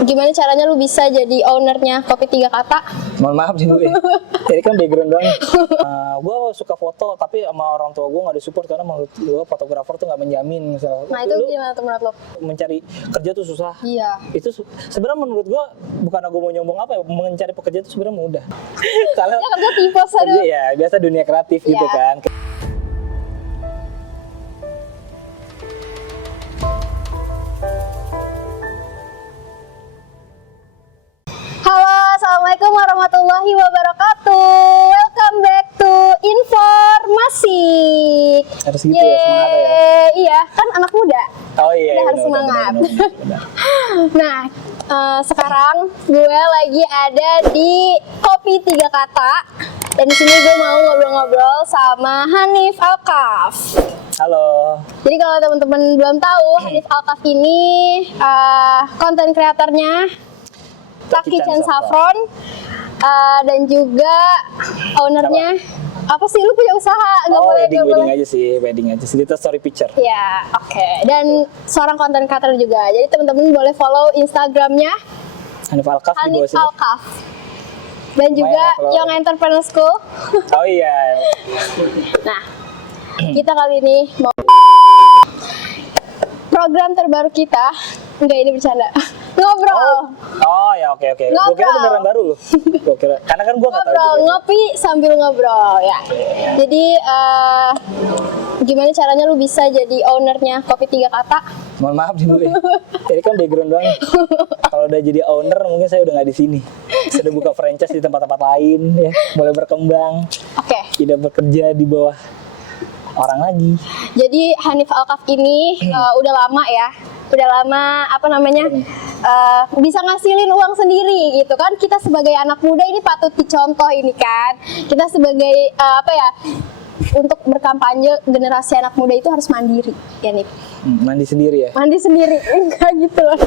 Gimana caranya lu bisa jadi ownernya Kopi Tiga Kata? Mohon maaf nih dulu ya. Jadi kan background doang. Gue suka foto, tapi sama orang tua gue nggak disupport karena menurut gue fotografer tuh nggak menjamin. Misalnya, Nah itu gimana tuh menurut lo? mencari kerja tuh susah. Iya. Itu sebenarnya menurut gue bukan aku mau nyombong apa ya, mencari pekerja itu sebenarnya mudah. Kalau Ya kerja tipes aduh. kerja ya biasa dunia kreatif gitu Iya. kan. Halo, assalamualaikum warahmatullahi wabarakatuh. Welcome back to Informasi. Harus gitu ya, semangat ya. Iya, kan anak muda. Oh iya, Udah harus semangat. Nah, sekarang gue lagi ada di Kopi Tiga Kata. Dan di sini gue mau ngobrol-ngobrol sama Hanif Alkaf. Halo. Jadi kalau teman-teman belum tahu, Hanif Alkaf ini konten kreatornya Lucky Chance Saffron, dan juga ownernya apa sih, lu punya usaha? Nggak boleh, nggak boleh. Wedding aja sih, wedding aja. Cerita story picture. Ya, oke. Dan seorang konten creator juga. Jadi teman-teman boleh follow Instagramnya Hanif Alkaf di bawah Hanif sini. Alkaf. Dan juga follower. Young Entrepreneur School. Oh iya. Nah, kita kali ini mau program terbaru kita. Enggak, ini bercanda. Ngobrol. Oh ya, oke. Gue Ngobrol. kira beneran baru loh. Gue kira, karena kan gue nggak tahu Ngobrol, juga. ngopi sambil ngobrol ya. Jadi gimana caranya lu bisa jadi ownernya Kopi Tiga Kata? Mohon maaf nih dulu ya. Jadi kan background doang. Kalau udah jadi owner, mungkin saya udah nggak di sini. Sudah buka franchise di tempat-tempat lain, ya, mulai berkembang. Oke. Tidak bekerja di bawah orang lagi. Jadi Hanif Alkaf ini udah lama ya. Udah lama bisa ngasilin uang sendiri gitu kan. Kita sebagai anak muda ini patut dicontoh ini kan. Kita sebagai untuk berkampanye generasi anak muda itu harus mandiri ya Nip. Mandi sendiri ya. Mandi sendiri enggak gitu loh.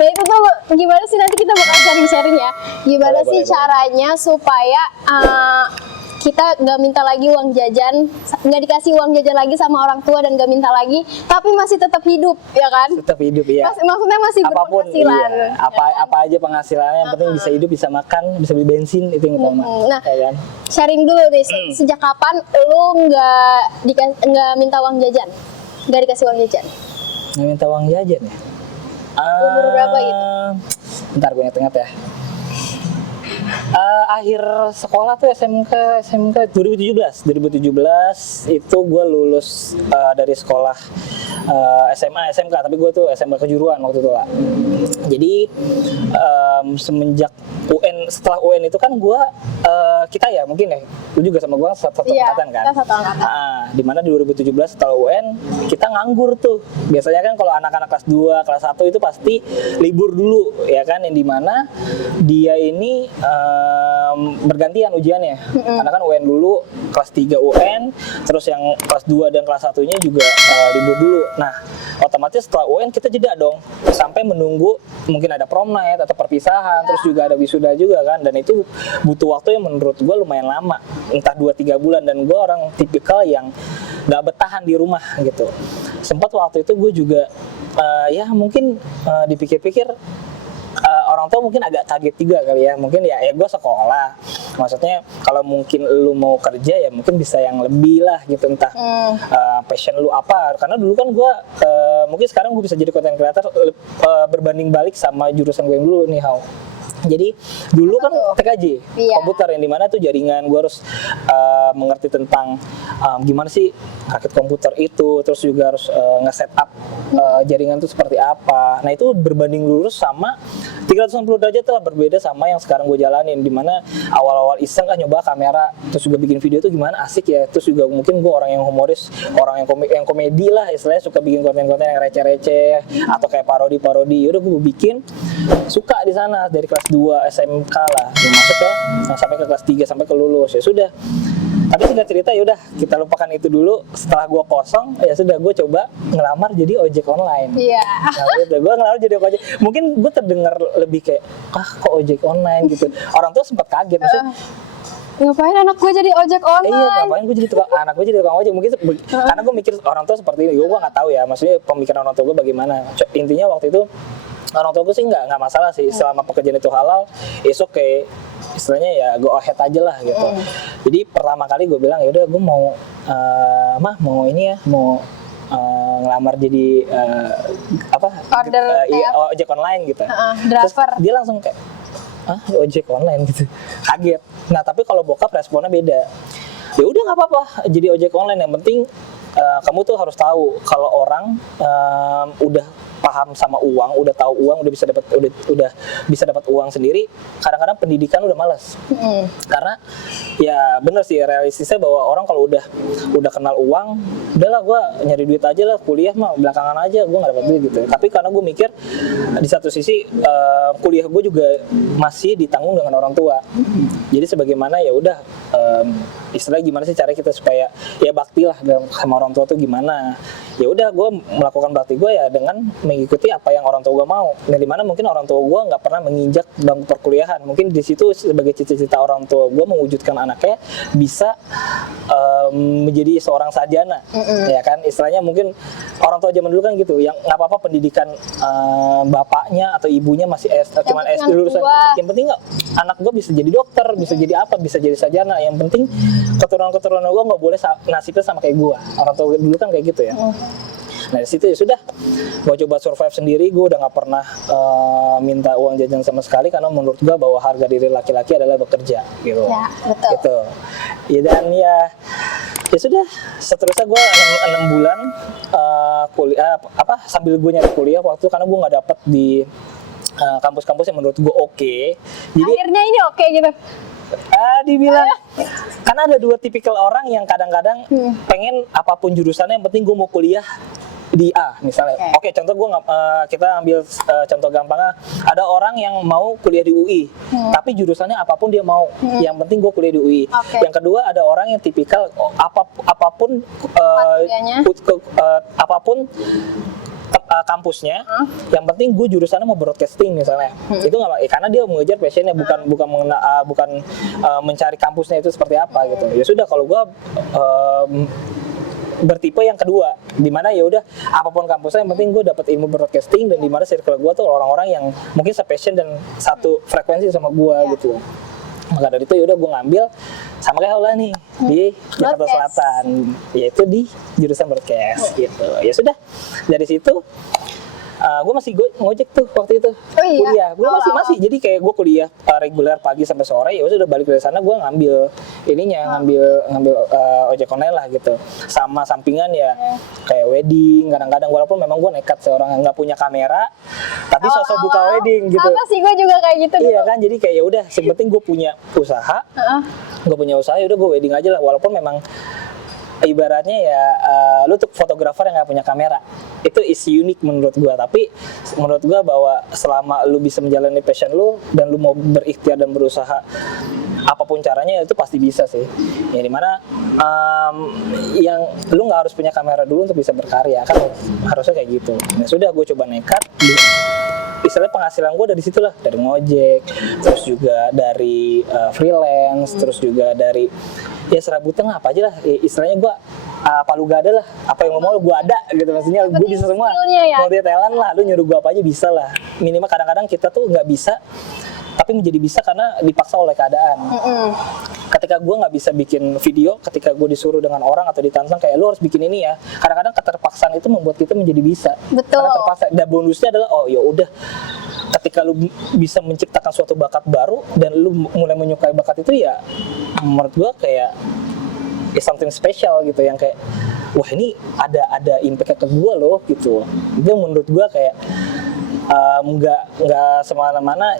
Nah itu tuh gimana sih, nanti kita bakal sharing-sharing ya. Gimana Boleh. caranya supaya kita nggak minta lagi uang jajan, nggak dikasih uang jajan lagi sama orang tua dan nggak minta lagi, tapi masih tetap hidup ya kan? Tetap hidup ya. Maksudnya masih Apapun, berpenghasilan. iya. Apa aja penghasilannya, yang penting bisa hidup, bisa makan, bisa beli bensin, itu yang utama. Nah, Ya kan? sharing dulu nih, sejak kapan lu nggak minta uang jajan, nggak dikasih uang jajan? Nggak minta uang jajan ya? Umur berapa gitu? Bentar gue ingat-ingat ya. Akhir sekolah tuh SMK 2017 itu gue lulus dari sekolah SMA SMK, tapi gue tuh SMK kejuruan waktu itu lah. Jadi semenjak UN, setelah UN itu kan gue kita ya mungkin ya, lu juga sama gue satu angkatan kan. Kita satu angkatan. Dimana di 2017 setelah UN kita nganggur tuh. Biasanya kan kalau anak-anak kelas 2, kelas 1 itu pasti libur dulu ya kan, yang dimana dia ini bergantian ujiannya. Karena kan UN dulu, kelas 3 UN, terus yang kelas 2 dan kelas 1-nya juga libur dulu. Nah, otomatis setelah UN kita jeda dong sampai menunggu mungkin ada prom night atau perpisahan, terus juga ada wisuda juga kan, dan itu butuh waktu yang menurut gue lumayan lama, entah 2-3 bulan, dan gue orang tipikal yang nggak bertahan di rumah gitu. Sempat waktu itu gue juga ya mungkin dipikir-pikir orang tua mungkin agak kaget juga kali ya, mungkin ya gue sekolah, maksudnya kalau mungkin lu mau kerja ya mungkin bisa yang lebih lah gitu, entah passion lu apa, karena dulu kan gue mungkin sekarang gue bisa jadi content creator berbanding balik sama jurusan gue yang dulu nih Jadi dulu kan TKJ, komputer, yang dimana tuh jaringan, gue harus mengerti tentang gimana sih rakit komputer itu, terus juga harus nge-setup jaringan itu seperti apa. Nah itu berbanding lurus sama 360 derajat lah berbeda sama yang sekarang gue jalanin, dimana awal-awal iseng kan nyoba kamera, terus juga bikin video tuh gimana asik ya, terus juga mungkin gue orang yang humoris, orang yang komedi lah istilahnya, suka bikin konten-konten yang receh-receh atau kayak parodi-parodi. Udah gue bikin, suka di sana dari kelas 2 SMK lah, gue masuk ke sampai ke kelas 3 sampai ke lulus, ya sudah. Tapi singkat cerita ya udah kita lupakan itu dulu. Setelah gue kosong ya sudah, gue coba ngelamar jadi ojek online. Iya. Nah, gitu. Gue ngelamar jadi ojek. Mungkin gue terdengar lebih kayak kok ojek online gitu. Orang tua sempat kaget maksudnya. Ngapain anak gue jadi ojek online? Iya, ngapain gue jadi anak gue jadi tukang ojek? Mungkin karena gue mikir orang tua seperti ini. Gue nggak tahu ya, maksudnya pemikiran orang tua gue bagaimana. Intinya waktu itu Orang tua gue sih nggak masalah sih selama pekerjaan itu halal, oke, istilahnya ya go ahead aja lah gitu. Jadi pertama kali gue bilang ya udah gue mau mah mau ini ya mau ngelamar jadi Order iya, ojek online gitu. Terus driver. dia langsung kayak ojek online gitu, kaget. Nah tapi kalau bokap responnya beda. Ya udah nggak apa-apa jadi ojek online, yang penting kamu tuh harus tahu kalau orang udah paham sama uang, udah tahu uang, udah bisa dapat uang sendiri. Kadang-kadang pendidikan udah malas. Karena ya bener sih realistisnya bahwa orang kalau udah kenal uang, udahlah gue nyari duit aja lah, kuliah mah belakangan aja, gue nggak dapat duit gitu. Tapi karena gue mikir di satu sisi kuliah gue juga masih ditanggung dengan orang tua. Jadi sebagaimana ya udah istilahnya gimana sih cara kita supaya ya bakti lah sama orang tua tuh gimana. Ya udah gue melakukan bakti gue ya dengan mengikuti apa yang orang tua gue mau. Nah dimana mungkin orang tua gue nggak pernah menginjak bangku perkuliahan. Mungkin di situ sebagai cita-cita orang tua gue mewujudkan anaknya bisa menjadi seorang sarjana, ya kan istilahnya mungkin orang tua zaman dulu kan gitu, yang nggak apa-apa pendidikan bapaknya atau ibunya masih cuman SD lulusan, yang penting nggak anak gue bisa jadi dokter, bisa jadi apa, bisa jadi sarjana, yang penting keturunan gue nggak boleh nasibnya sama kayak gue. Orang tua dulu kan kayak gitu ya. Nah di situ ya sudah, gue coba survive sendiri. Gue udah nggak pernah minta uang jajan sama sekali, karena menurut gue bahwa harga diri laki-laki adalah bekerja, gitu. Ya, betul. Gitu. Ya dan ya sudah. Seterusnya gue 6 bulan kuliah sambil gue nyari kuliah waktu, karena gue nggak dapet di kampus-kampus yang menurut gue oke. Jadi akhirnya ini oke gitu. Dibilang karena ada dua tipikal orang yang kadang-kadang pengen apapun jurusannya, yang penting gue mau kuliah di A misalnya. Oke, contoh kita ambil contoh gampangnya, ada orang yang mau kuliah di UI, tapi jurusannya apapun dia mau, yang penting gue kuliah di UI. Yang kedua ada orang yang tipikal apapun kampusnya, yang penting gue jurusannya mau broadcasting misalnya. Itu nggak, karena dia mengejar passionnya, bukan mencari kampusnya itu seperti apa gitu. Ya sudah, kalau gue bertipe yang kedua, dimana ya udah apapun kampusnya, yang penting gue dapat ilmu broadcasting, dan dimana circle gue tuh orang-orang yang mungkin sepassion dan satu frekuensi sama gue gitu. Maka dari itu ya udah gue ngambil sama kayak Hola nih di Jakarta Selatan, yaitu di jurusan broadcast gitu. Ya sudah, dari situ gue masih ngojek tuh waktu itu. Kuliah gue masih jadi kayak gue kuliah reguler pagi sampai sore, ya udah balik dari sana gue ngambil ngambil ojek online lah gitu, sama sampingan ya kayak wedding kadang-kadang, walaupun memang gue nekat seorang yang nggak punya kamera tapi sosok buka wedding gitu. Apa sih, gue juga kayak gitu. Iya kan, jadi kayak ya udah yang penting gue punya usaha, ya udah gue wedding aja lah, walaupun memang ibaratnya ya lu tuh fotografer yang nggak punya kamera, itu is unik menurut gua. Tapi menurut gua bahwa selama lu bisa menjalani passion lu dan lu mau berikhtiar dan berusaha apapun caranya, itu pasti bisa sih. Ya dimana yang lu nggak harus punya kamera dulu untuk bisa berkarya kan, harusnya kayak gitu. Nah sudah, gue coba nekat. Istilahnya penghasilan gue dari situ lah, dari ngojek, terus juga dari freelance, terus juga dari ya serabutnya lah, apa aja lah, istilahnya gue palu gada lah, apa yang lo mau gue ada gitu, maksudnya gue bisa semua, multi talent lah, lu nyuruh gue apa aja bisa lah. Minimal kadang-kadang kita tuh nggak bisa tapi menjadi bisa karena dipaksa oleh keadaan. Ketika gue nggak bisa bikin video, ketika gue disuruh dengan orang atau ditantang kayak lu harus bikin ini ya, kadang-kadang keterpaksaan itu membuat kita menjadi bisa. Betul. Karena terpaksa. Dan bonusnya adalah ya udah, ketika lu bisa menciptakan suatu bakat baru dan lu mulai menyukai bakat itu, ya menurut gue kayak is something special gitu, yang kayak wah ini ada impact ke gue loh gitu. Itu menurut gue kayak nggak semena-mena.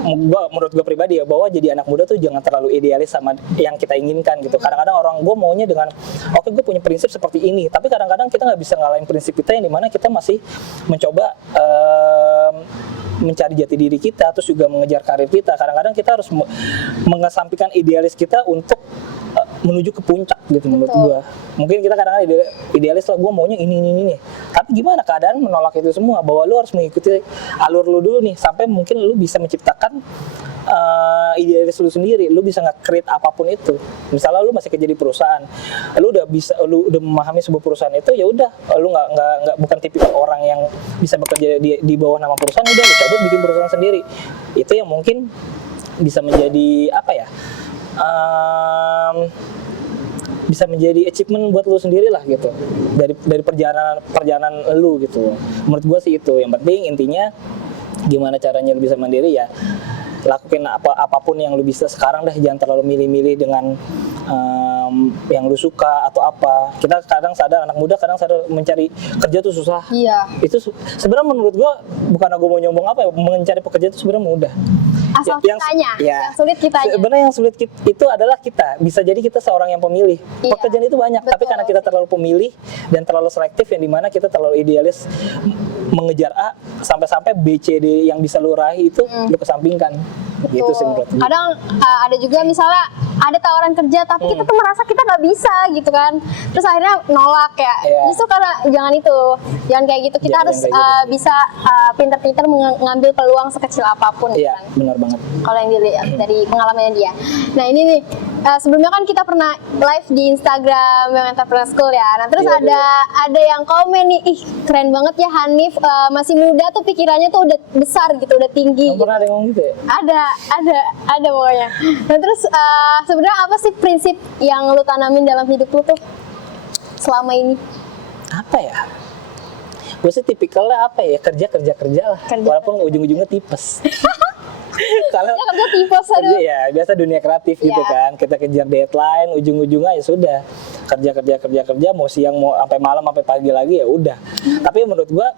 Menurut gue pribadi ya, bahwa jadi anak muda tuh jangan terlalu idealis sama yang kita inginkan gitu. Kadang-kadang orang gue maunya dengan oke, gue punya prinsip seperti ini, tapi kadang-kadang kita nggak bisa ngalahin prinsip kita, yang dimana kita masih mencoba mencari jati diri kita, terus juga mengejar karir kita. Kadang-kadang kita harus mengesampingkan idealis kita untuk menuju ke puncak gitu. Menurut gua mungkin kita kadang-kadang idealis lah, gua maunya ini, tapi gimana keadaan menolak itu semua, bahwa lu harus mengikuti alur lu dulu nih, sampai mungkin lu bisa menciptakan idealis lu sendiri, lu bisa nge-create apapun itu. Misalnya lu masih kerja di perusahaan, lu udah memahami sebuah perusahaan itu, ya udah, lu nggak bukan tipikal orang yang bisa bekerja di bawah nama perusahaan, udah lu cabut bikin perusahaan sendiri. Itu yang mungkin bisa menjadi apa ya? Bisa menjadi achievement buat lu sendiri lah gitu, dari perjalanan lu gitu. Menurut gue sih itu yang penting. Intinya gimana caranya lu bisa mandiri, ya lakuin apapun yang lu bisa sekarang deh, jangan terlalu milih-milih dengan yang lu suka atau apa. Kita kadang sadar, anak muda kadang sadar mencari kerja tuh susah. Iya. Itu sebenarnya menurut gua, bukan aku mau nyombong apa ya, mencari pekerjaan itu sebenarnya mudah. Asal kitanya, yang sulit kitanya. Sebenarnya yang sulit itu adalah kita. Bisa jadi kita seorang yang pemilih. Iya, Pekerjaan itu banyak, betul. tapi karena kita terlalu pemilih dan terlalu selektif, yang dimana kita terlalu idealis mengejar A sampai-sampai B, C, D yang bisa lu raih itu lu kesampingkan. Gitu sih menurut gue. Kadang ada juga misalnya ada tawaran kerja tapi kita tuh merasa kita nggak bisa gitu kan, terus akhirnya nolak ya. Iya. Justru karena jangan kayak gitu. Kita Jangan harus kayak gitu. bisa pinter-pinter mengambil peluang sekecil apapun gitu Iya, kan. benar banget. Kalau yang dilihat dari pengalamannya dia. Nah ini nih, sebelumnya kan kita pernah live di Instagram yang Entrepreneur School ya. Nah terus Iya, ada yang komen nih, ih keren banget ya Hanif, masih muda tuh pikirannya tuh udah besar gitu, udah tinggi. Kamu pernah ada yang ngomong gitu ya? Ada pokoknya. Nah terus sebenarnya apa sih prinsip yang lu tanamin dalam hidup lu tuh selama ini? Apa ya? Gue sih tipikalnya apa ya, kerja lah. Walaupun ujung-ujungnya tipes. Kalau Ya kerja tipes kerja aduh. ya biasa dunia kreatif gitu Iya. kan, kita kejar deadline, ujung-ujungnya ya sudah kerja, mau siang mau sampai malam sampai pagi lagi, ya udah. Tapi menurut gua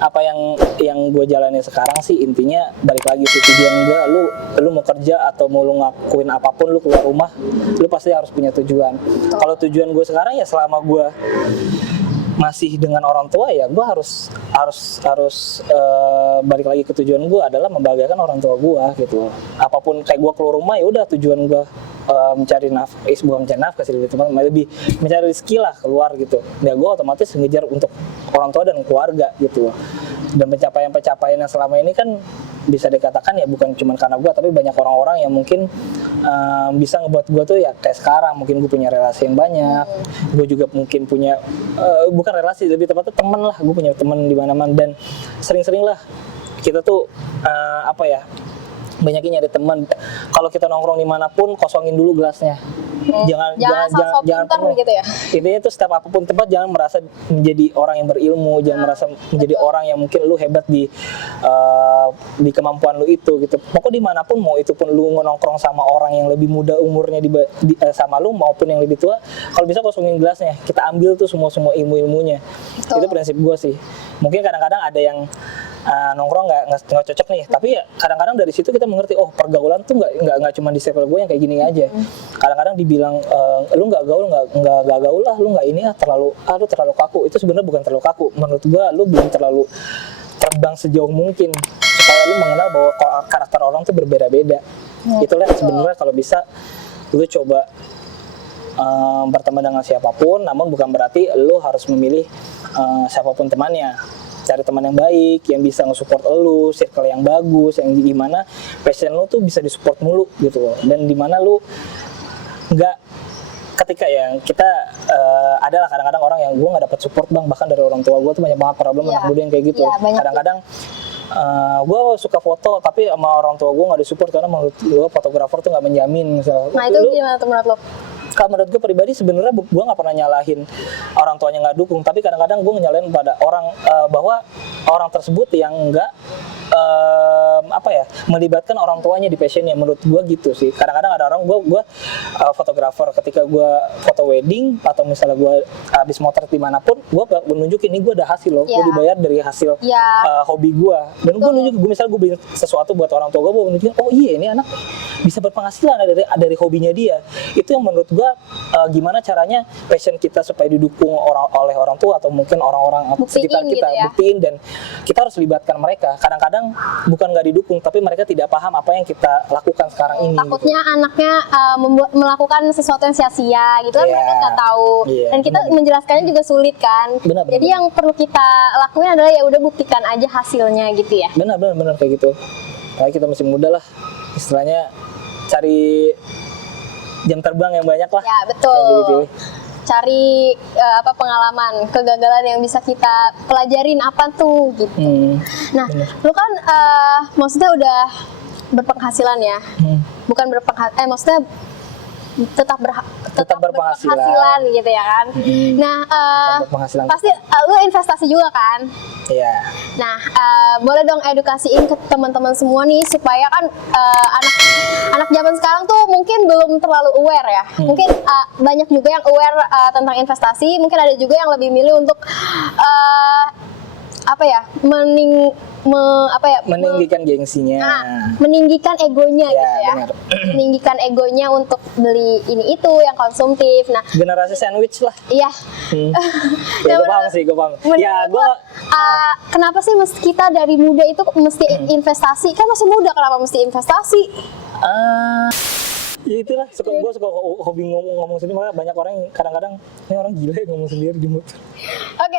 apa yang gue jalani sekarang sih, intinya balik lagi sih, tujuan gue, lu mau kerja atau mau lu ngakuin apapun, lu keluar rumah lu pasti harus punya tujuan. Kalau tujuan gue sekarang ya, selama gue masih dengan orang tua, ya gue harus balik lagi ke tujuan gue adalah membahagiakan orang tua gue gitu. Apapun, kayak gue keluar rumah ya udah, tujuan gue mencari nafkah, bukan mencari nafkah sih, lebih mencari rezeki lah keluar gitu. Ya gue otomatis ngejar untuk orang tua dan keluarga gitu. Dan pencapaian yang selama ini kan bisa dikatakan ya bukan cuma karena gue, tapi banyak orang-orang yang mungkin bisa ngebuat gue tuh ya kayak sekarang. Mungkin gue punya relasi yang banyak, gue juga mungkin punya bukan relasi, lebih tepatnya teman lah. Gue punya teman di mana-mana, dan sering-sering lah kita tuh banyakin nyari teman. Kalau kita nongkrong dimanapun, kosongin dulu gelasnya. Jangan pintar gitu ya. Intinya tuh setiap apapun tempat, jangan merasa menjadi orang yang berilmu, jangan merasa menjadi orang yang mungkin lu hebat di kemampuan lu itu gitu. Pokoknya dimanapun, mau itu pun lu nongkrong sama orang yang lebih muda umurnya sama lu maupun yang lebih tua, kalau bisa kosongin gelasnya. Kita ambil tuh semua ilmu-ilmunya. Itu prinsip gue sih. Mungkin kadang-kadang ada yang nongkrong nggak cocok nih, tapi ya kadang-kadang dari situ kita mengerti, oh pergaulan tuh nggak cuma di circle gue yang kayak gini aja. Kadang-kadang dibilang lu nggak gaul lah, lu nggak ini lu terlalu kaku. Itu sebenarnya bukan terlalu kaku, menurut gue lu belum terlalu terbang sejauh mungkin supaya lu mengenal bahwa karakter orang tuh berbeda-beda. Itulah sebenarnya kalau bisa lu coba berteman dengan siapapun, namun bukan berarti lu harus memilih siapapun temannya. Cari teman yang baik, yang bisa nge-support lu, circle yang bagus, yang gimana passion lu tuh bisa disupport mulu gitu loh. Dan dimana lu nggak, ketika ya kita adalah kadang-kadang orang yang gue nggak dapat support bang, bahkan dari orang tua gue tuh banyak banget problem anak muda yang kayak gitu. Kadang-kadang gue suka foto tapi sama orang tua gue nggak disupport karena menurut gue fotografer tuh nggak menjamin misalnya. Nah itu gimana tuh menurut lo? Kalau menurut gue pribadi sebenarnya gue nggak pernah nyalahin orang tuanya nggak dukung, tapi kadang-kadang gue nyalahin pada orang bahwa orang tersebut yang nggak melibatkan orang tuanya di passionnya. Menurut gue gitu sih. Kadang-kadang ada orang, gue fotografer, ketika gue foto wedding atau misalnya gue habis motret dimanapun, gue menunjukin ini gue ada hasil loh, gue dibayar dari hasil hobi gue. Dan gue nunjukin, misalnya gue beli sesuatu buat orang tua gue nunjukin, oh iya ini anak bisa berpenghasilan dari hobinya dia. Itu yang menurut gue gimana caranya passion kita supaya didukung oleh orang tua atau mungkin orang-orang sekitar kita, gitu ya. Buktiin, dan kita harus libatkan mereka. Kadang-kadang bukan nggak didukung, tapi mereka tidak paham apa yang kita lakukan sekarang ini. Takutnya anaknya melakukan sesuatu yang sia-sia gitu kan, mereka nggak tahu. Dan kita menjelaskannya juga sulit kan. Jadi yang perlu kita lakuin adalah ya udah buktikan aja hasilnya gitu ya. Benar kayak gitu. Kayak kita masih muda lah. istilahnya cari jam terbang yang banyak lah. Ya, betul. Yang pilih-pilih. Cari pengalaman, kegagalan yang bisa kita pelajarin apa tuh gitu. Nah, bener. lu kan maksudnya udah berpenghasilan ya. Bukan maksudnya tetap berpenghasilan gitu ya kan. Nah, Berpenghasilan. pasti lu investasi juga kan? Iya. Nah, boleh dong edukasiin ke teman-teman semua nih supaya kan anak zaman sekarang tuh mungkin belum terlalu aware ya. Mungkin banyak juga yang aware tentang investasi, mungkin ada juga yang lebih milih untuk Meninggikan gengsinya. meninggikan egonya Ya, gitu ya. benar. Meninggikan egonya untuk beli ini itu yang konsumtif. Nah, Generasi sandwich lah. iya. Ya, gue paham sih, gue paham. Ya, gue kenapa sih kita dari muda itu mesti investasi? Kan masih muda, kenapa mesti investasi? ya itulah, gue suka hobi ngomong sendiri, makanya banyak orang yang kadang-kadang ini orang gila ya ngomong sendiri di motor. Oke.